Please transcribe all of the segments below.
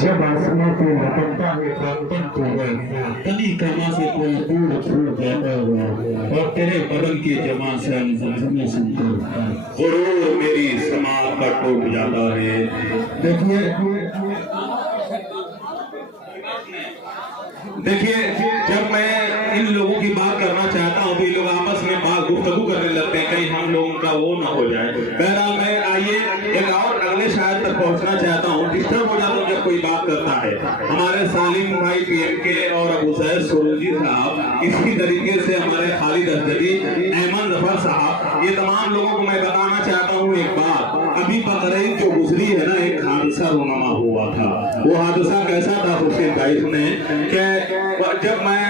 जब आसमां को लपकता है प्राप्तन को है, तनी कमा से कोई दूर छूट जाता हुआ, और तेरे बदन की जमा से हम सुनकर गुरूर मेरी समा का टूट जाता है। देखिए देखिए, जब मैं इन लोगों की बात करना चाहता हूँ तो ये लोग आपस में बात गुफ्तगू करने लगते हैं, कहीं हम लोगों का वो ना हो जाए। बहरहाल मैं आइए एक और अगले शायद तक पहुँचना चाहता हूँ। डिस्टर्ब हो जाता हूँ जब कोई बात करता है। हमारे सालिम भाई PMK और अबू सैद सुरूजी साहब, इसी तरीके से हमारे खालिद अजदी, अहमद जफर साहब, ये तमाम लोगों को मैं बताना चाहता हूँ एक बात। अभी बकरीद जो गुजरी है ना, एक हादसा रोनमा हुआ था। वो हादसा कैसा था हुसैन भाई सुने कि जब मैं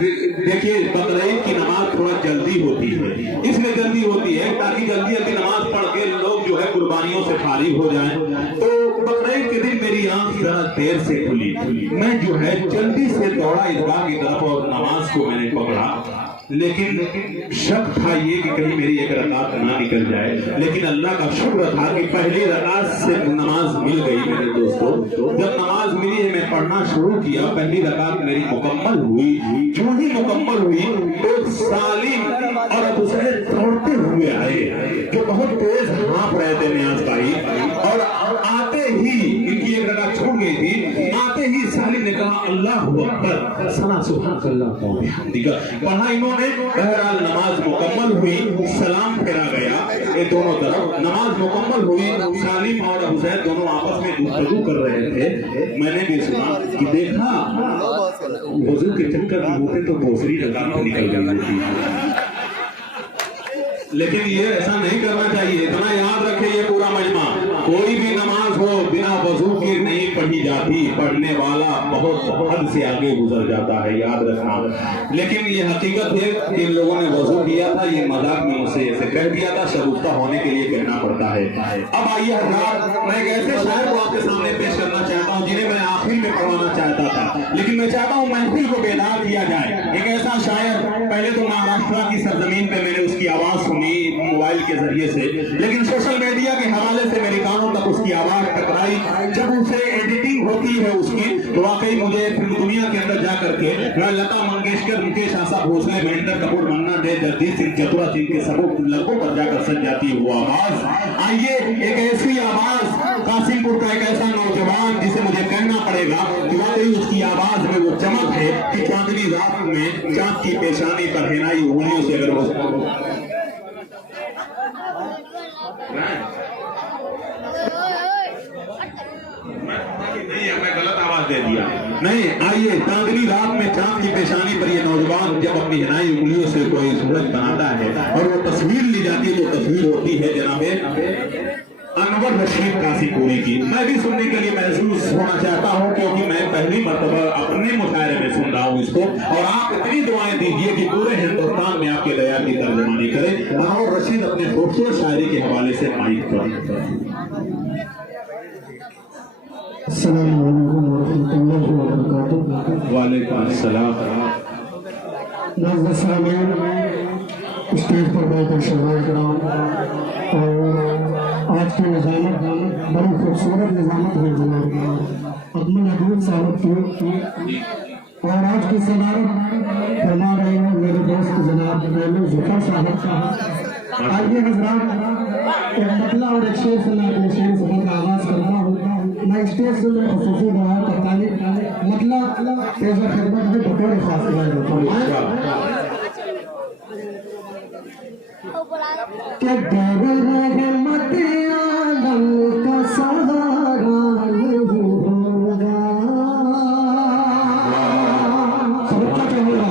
देखिए बकरीद की नमाज थोड़ा जल्दी होती है, इसलिए जल्दी होती है ताकि जल्दी जल्दी नमाज पढ़ के लोग जो है कुर्बानियों से फारिग हो जाएं। तो बकरीद के दिन मेरी आंख जरा देर से खुली, मैं जो है जल्दी से दौड़ा ईदगाह की तरफ और नमाज को मैंने पकड़ा। लेकिन शक था ये कि कहीं मेरी एक रकात ना निकल जाए, लेकिन अल्लाह का शुक्र था कि पहली रकात से नमाज मिल गई। मेरे दोस्तों, जब नमाज मिली है मैं पढ़ना शुरू किया, पहली रकात मेरी मुकम्मल हुई। जो ही मुकम्मल हुई तो सालिम और अबू सैद दौड़ते हुए आए, जो बहुत तेज हाँफ रहे थे नियाज भाई, और आते ही इनकी एक रकात छूट गई थी। आते ही सालिम ने कहा अल्लाहु अकबर, सना सुभान अल्लाह पढ़ा इन्होंने। बहरहाल नमाज मुकम्मल हुई, सलाम फेरा गया ये दोनों तरफ। नमाज मुकम्मल हुई, सालिम और अबू सैद दोनों आपस में गुफ्तगू कर रहे थे। मैंने भी सुना कि देखा वजू के चक्कर में होते तो दूसरी रकात निकल गई होती। लेकिन ये ऐसा नहीं करना चाहिए। इतना याद रखे ये पूरा मजमा, कोई भी नमाज हो बिना वजू के नहीं पढ़ी जाती। पढ़ने वाला बहुत हद से आगे गुजर जाता है, याद रखना। लेकिन ये हकीकत है कि इन लोगों ने वजू किया था, ये मजाक में मुझसे ऐसे कह दिया था, शगुफ्ता होने के लिए कहना पड़ता है। अब आइए हज़रात, मैं एक ऐसे शायर को आपके सामने पेश करना चाहता हूँ जिन्हें मैं आखिर में पढ़वाना चाहता था, लेकिन मैं चाहता हूँ महफिल को बेदार किया जाए। एक ऐसा शायर, पहले तो महाराष्ट्र की सरजमीन पे मैंने उसकी आवाज सुनी मोबाइल के जरिए से, लेकिन सोशल मीडिया के हवाले से मेरे कानों तक उसकी आवाज टकराई। जब उसे एडिटिंग होती है उसकी, तो वाकई मुझे फिल्म दुनिया के अंदर जा करके लता मंगेशकर, मुकेश आशा भोसले, महेंद्र कपूर, मन्ना डे, जगदीश सिंह, चतुरा सिंह के सबों लड़कों पर जाकर सज जाती वो आवाज। आइए एक ऐसी आवाज, कासिमपुर का एक ऐसा नौजवान जिसे मुझे कहना पड़ेगा कि वाकई उसकी आवाज में वो चमक है कि चांदनी रात में चांद की पेशानी पर हिनाई उंगलियों से अगर वो नहीं, मैं गलत आवाज दे दिया। नहीं, आइए चांदनी रात में चांद की पेशानी पर ये नौजवान जब अपनी हिनाई उंगलियों से कोई सूरज बनाता है और वो तस्वीर ली जाती है, तो तस्वीर होती है जनाबे अनवर रशीद कासीपुरी की। मैं भी सुनने के लिए महसूस होना चाहता हूँ, क्योंकि मैं पहली मर्तबा अपने मुशायरे में सुन रहा हूँ इसको। और आप इतनी दुआएं दीजिए कि पूरे हिंदुस्तान में आपके दया की तर्जमानी करे। अनवर रशीद अपने खूबसूरत शायरी के हवाले से माइक पर। वालेकुम अस्सलाम। स्टेज पर बैठे शहबाज कराम, और आज की निजामत बड़ी खूबसूरत निजामत है जनाब अकमल हबीब साहब की, और आज की सदारत फरमा रहे हैं मेरे दोस्त जनाब मेलू जुफर साहब। आइए हजरात, एक मतला और एक शेर से मैं अपने शेर सफर का आगाज करता हूँ। मैं स्टेज से मैं खसूसी दुआ करता नहीं, मतला तेजा खिदमत में बतौर खास के डर रहमत आलम का सहारा नहीं होगा। सबका क्या होगा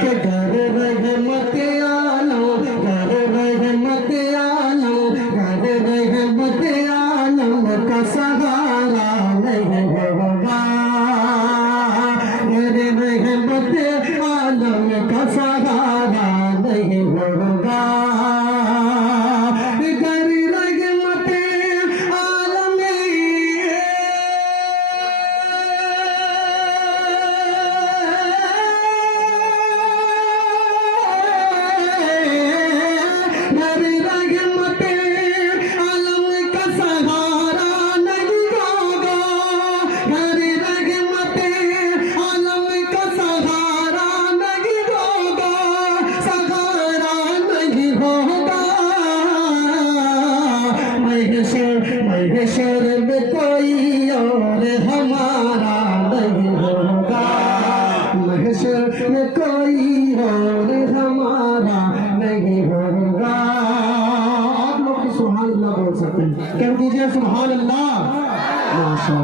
कि डर रहमत आलम, डर रहमत आलम, डर रहमत आलम का सहारा नहीं होगा। डर रहमत आलम का सहारा नहीं होगा।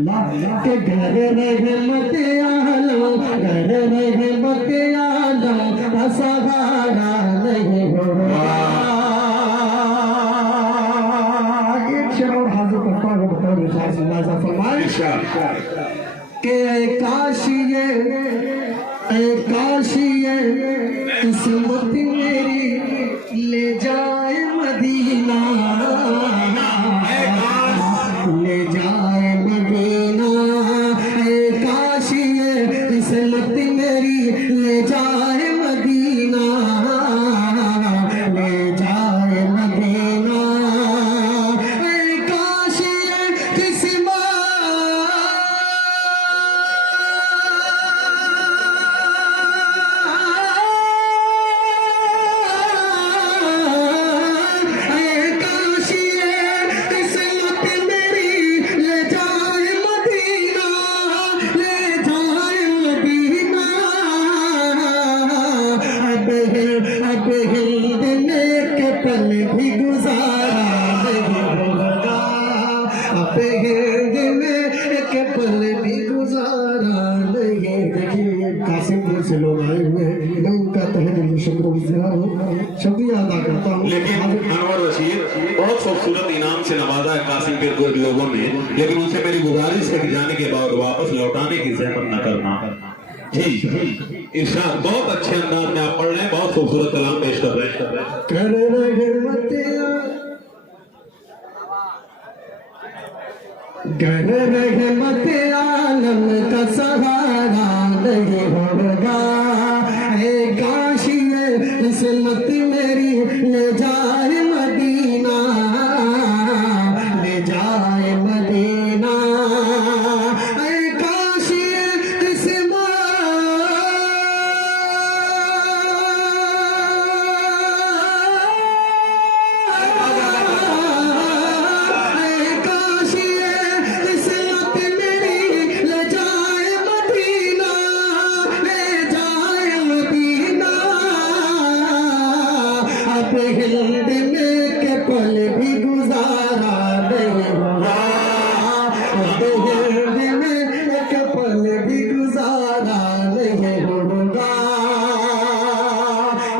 अल्लाह के घर रहमत आलम, घर रहमत आलम का सहारा नहीं होगा। एक शेर और हाजिर करता हूँ, बताओ फरमाए के काशिये किस्मत मेरी ले जाए मदीना, ले जाए मदीना। काशिये किस्मत मेरी ले जाए मदीना, ले जाए मदीना। काशिये किस्मत से लोग आए हुए हैं, मैं उनका तहे दिल से शुक्रिया अदा करता हूँ। लेकिन अनवर रशीद बहुत खूबसूरत इनाम से नवाजा है कासिमपुर के लोगों ने, लेकिन उनसे मेरी गुजारिश है कि जाने के बाद वापस लौटाने की जहमत न करना। जी इरशाद बहुत अच्छे अंदाज में आप पढ़ रहे हैं, बहुत खूबसूरत कलाम पेश कर रहे हैं। रहमत आलम का सहारा नहीं होगा। काशिये किस्मत मेरी ले जाए मदीना, ले जाए मदीना। काशिये किस्मत हिंद में के पल भी गुजारा नहीं होगा। हिंद में के पल भी गुजारा नहीं होगा।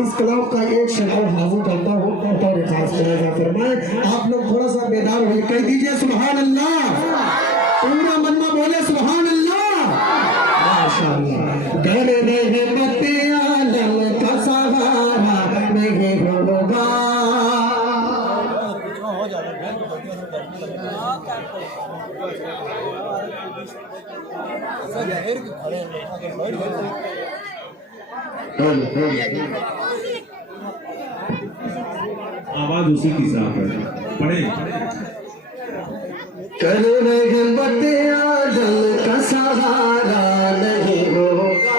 इस कलाम का एक शेर और हाजिर करता हूँ और खास फरमाए। आप लोग थोड़ा सा बेदार हो कह दीजिए सुभान अल्लाह, पूरा मन में बोले सुभान अल्लाह। माशाअल्लाह। घर रहमत आलम का सहारा नहीं होगा। आवाज उसी की साफ है, पढ़े। कर रहमत आलम का सहारा नहीं होगा।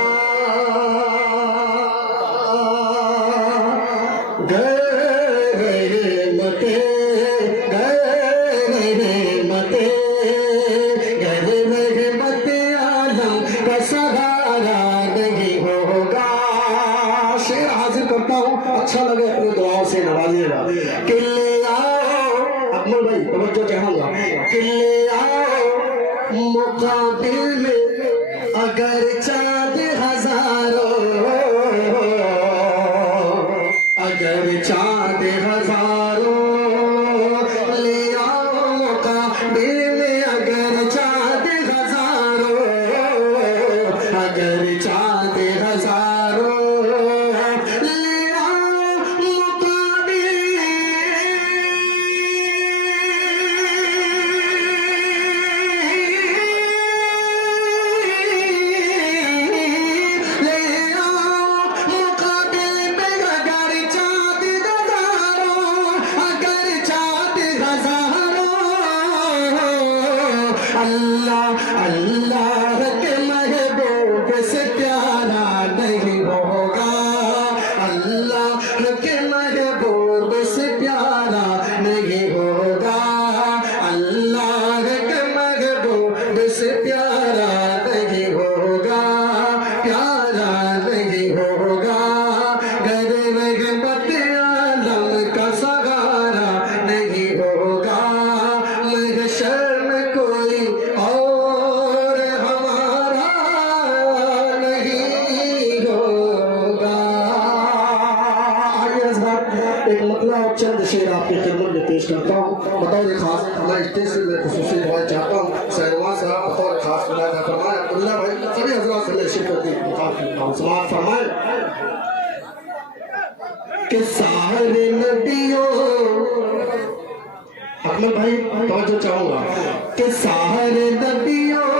अच्छा लगे अपनी दुआओं से नवाजिएगा। किले आओ अकमल भाई तवज्जो चाहूंगा। किले आओ मुकाबिल में अगर चाँद हजारों, अगर चाँद हजारों ले आओ मुकाबिल में अगर चाँद हजारों, अगर चाँद हजारों अल्लाह अल्लाह के महबूब से प्यारा नहीं होगा। अल्लाह के महबूब से प्यारा नहीं होगा। अल्लाह के महबूब से प्यारा नहीं होगा, प्यारा नहीं होगा। घर रहमत आलम का सहारा नहीं होगा। महशर में कोई और खास मुलाहिजा फरमाए। अब्दुल्ला भाई सभी हजरात से मैं शिरकत की मुखातिब करता हूं। समाअत फरमाए कि सारे नबियों, अकमल भाई तवज्जो चाहूंगा कि सारे नबियों,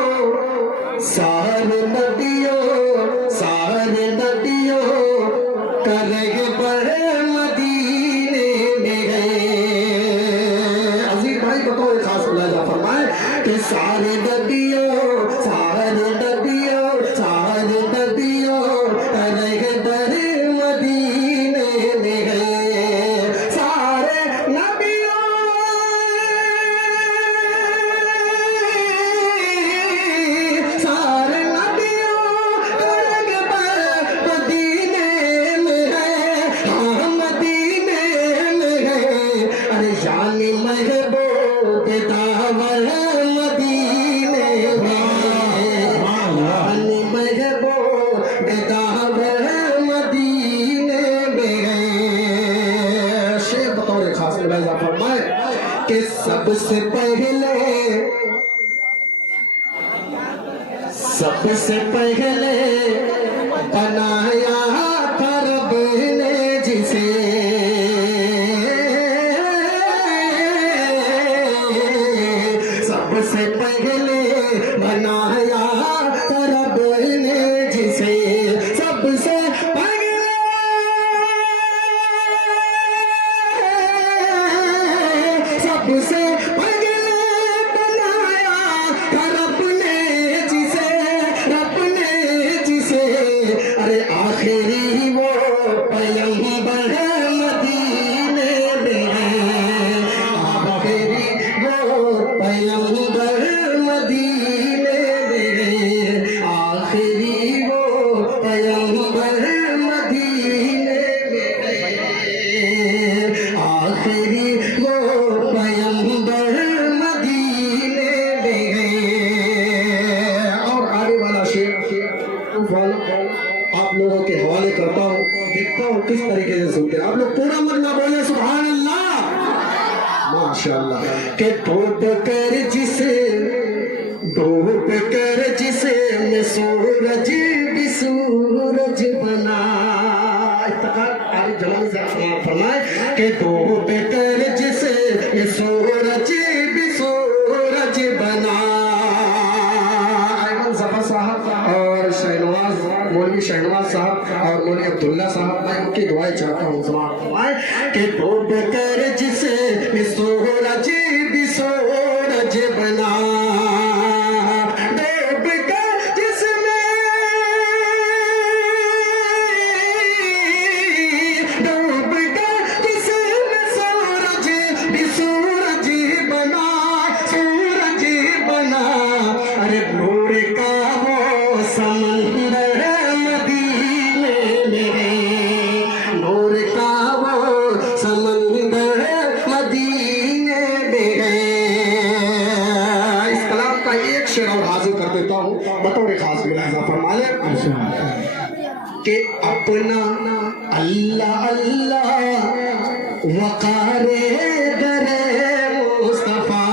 सारे नबियों, सारे नबियों करेंगे बड़े मदीने में गए। अजीज भाई बताओ एक खास मुलाहिजा फरमाए कि सारे नबियों, सारे नबियों, सारे नबियों करेंगे बड़े मदीने में गए। सारे नबियों, सारे नबियों करेंगे बड़े मदीने में गए। हाँ मदीने में गए। अरे जानी महबूब दावर मदीने में, जानी महबूब दावर मदीने में गए। शेर बतौर खास मुलाहिजा फरमाए कि सबसे पहले, सबसे पहले बनाया था रब ने जिसे, सबसे पहले बनाया था रब ने जिसे, सबसे पहले, सबसे पहले बनाया था रब ने जिसे, रब ने जिसे। अरे आखिरी वो पैगंबर मदीने में है, आखिरी वो पैगंबर मदीने में है, आखिरी वो पैगंबर मदीने में है, आखिरी वो पैगंबर मदीने में है। और आगे वाला शेर आप लोगों के हवाले करता हूँ, देखता हूँ किस तरीके से सुनते हैं। आप लोग पूरा मत ना बोले सुभान अल्लाह, माशाअल्लाह। के डूब कर जिसे, डूब कर जिसे मैं सूरज भी सूरज बना। आज जवान से फरमाए कि डूब कर जिसे ये सूरज भी सूरज बना। अयमन जफर साहब और शहनवाज, मौलवी शहनवाज साहब और मौलवी अब्दुल्ला साहब, मैं उनकी दुआएं चाहता हूँ। समाअत फरमाए कि डूब कर जिसे ये सूरज भी सूरज बना, डूब कर जिसमें, डूब कर जिसमें सूरज भी सूरज बना, सूरज बना। अरे नूर का वो समंदर मदीने में है, नूर का वो समंदर मदीने में है। इस कलाम का एक शेर और हाजिर कर देता हूँ बतौर खास मुलाहिजा फरमाए कि अपना अल्लाह अल्लाह वकारे दरे मुस्तफा,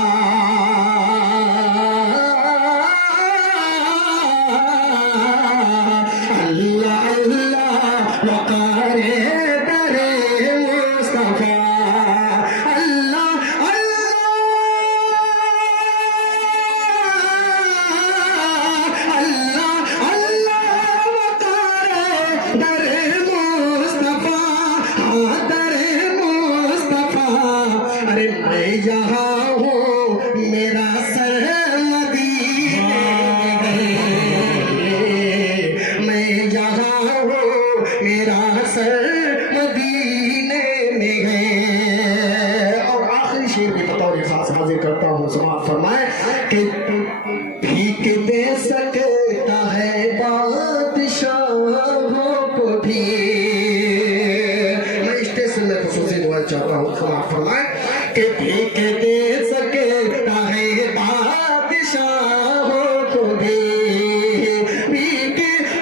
अल्लाह अल्लाह वकारे दरे मुस्तफा, अल्लाह अल्लाह, अल्लाह अल्लाह वकारे दरे मुस्तफा, हाँ दरे मुस्तफा। अरे मैं यहाँ हूँ मेरा सर मदीने में है, मैं यहाँ हूँ मेरा सर मदीने में है। और आखिरी शेर भी बतौर खास हाजिर करता हूँ। समाअत फरमाए कि भीख दे सकता है बादशाहों को भी। मैं स्टेशन में खुसूसी दुआ चाहता हूँ। समाअत फरमाए कि भीख दे सकता है बादशाहों को भी, भीख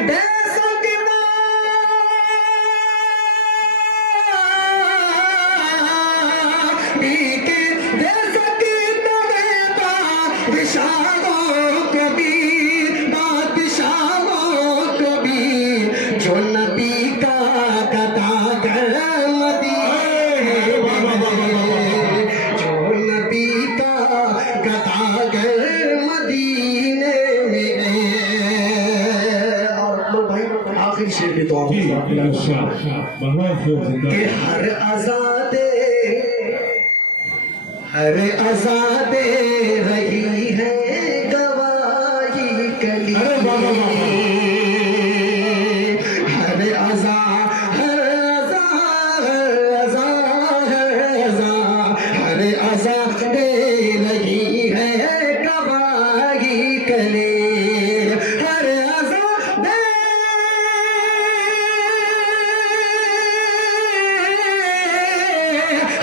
दे सकता, भीख दे सकता है बादशाहों को भी। भी दुआ जी होगी इंशाअल्लाह बहुत खूब कि हर आजादे रही है गवाही कली। अरे बाबा हर आजा हर आजा हर आजा दे रही है गवाही कली। हर आजा दे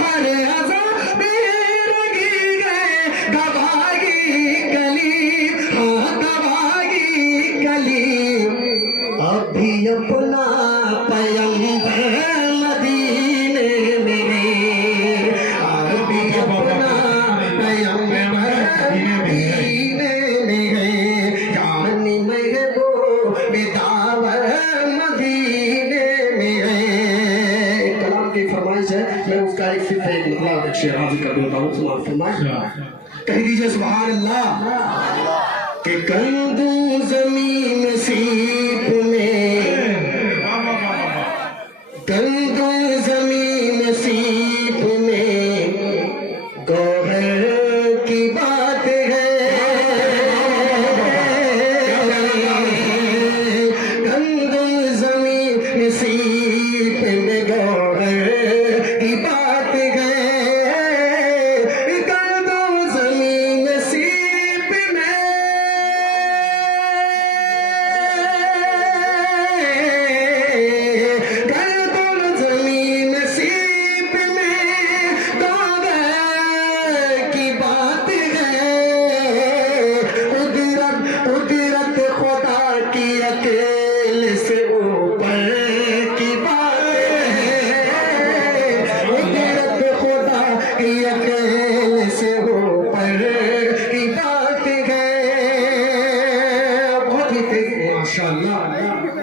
हर आजा दे रही है गवाही कली। हाँ गवाही कली। अभी अपना पैगंबर मदीने में अभी अपना पैगंबर मदीने में है। यानी मैं वो बेदावर मदीने में है। कलाम की फरमाइश है, मैं उसका एक सिर्फ एक मतलब एक शेर हाजिर कर देता हूँ। सुना फरमाइश कह दीजिए सुभान अल्लाह। कि कंदू जमीन सीप में कंदू जमीन सीप में गौहर की बात है। कंदू जमीन सीप में गौहर की बात है। कंदू जमीन सीप में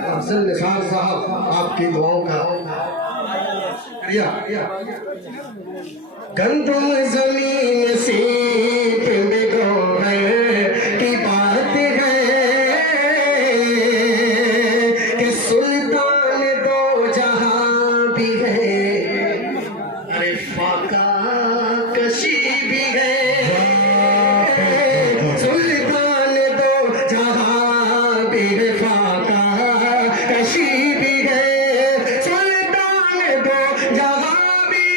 अफजल निसार साहब आपकी दुआओं का शुक्रिया। गंदम जमीन सीप में गौहर की बात है कि सुल्तान दो जहां भी है। अरे फाका कशी भी है। सुल्तान दो जहां भी है। फाका कशी भी है। सुल्तान दो जहां भी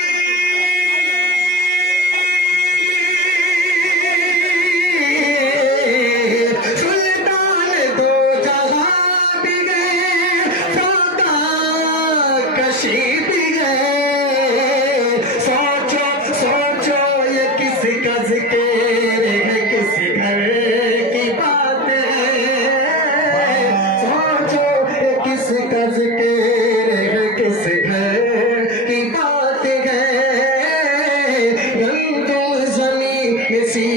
सुल्तान दो जहां भी है। फाका कशी भी है। सोचो सोचो ये किस गज के किस घर की बात है। सोचो ये किस गज के किस घर की बात है। गंदम जमीन सी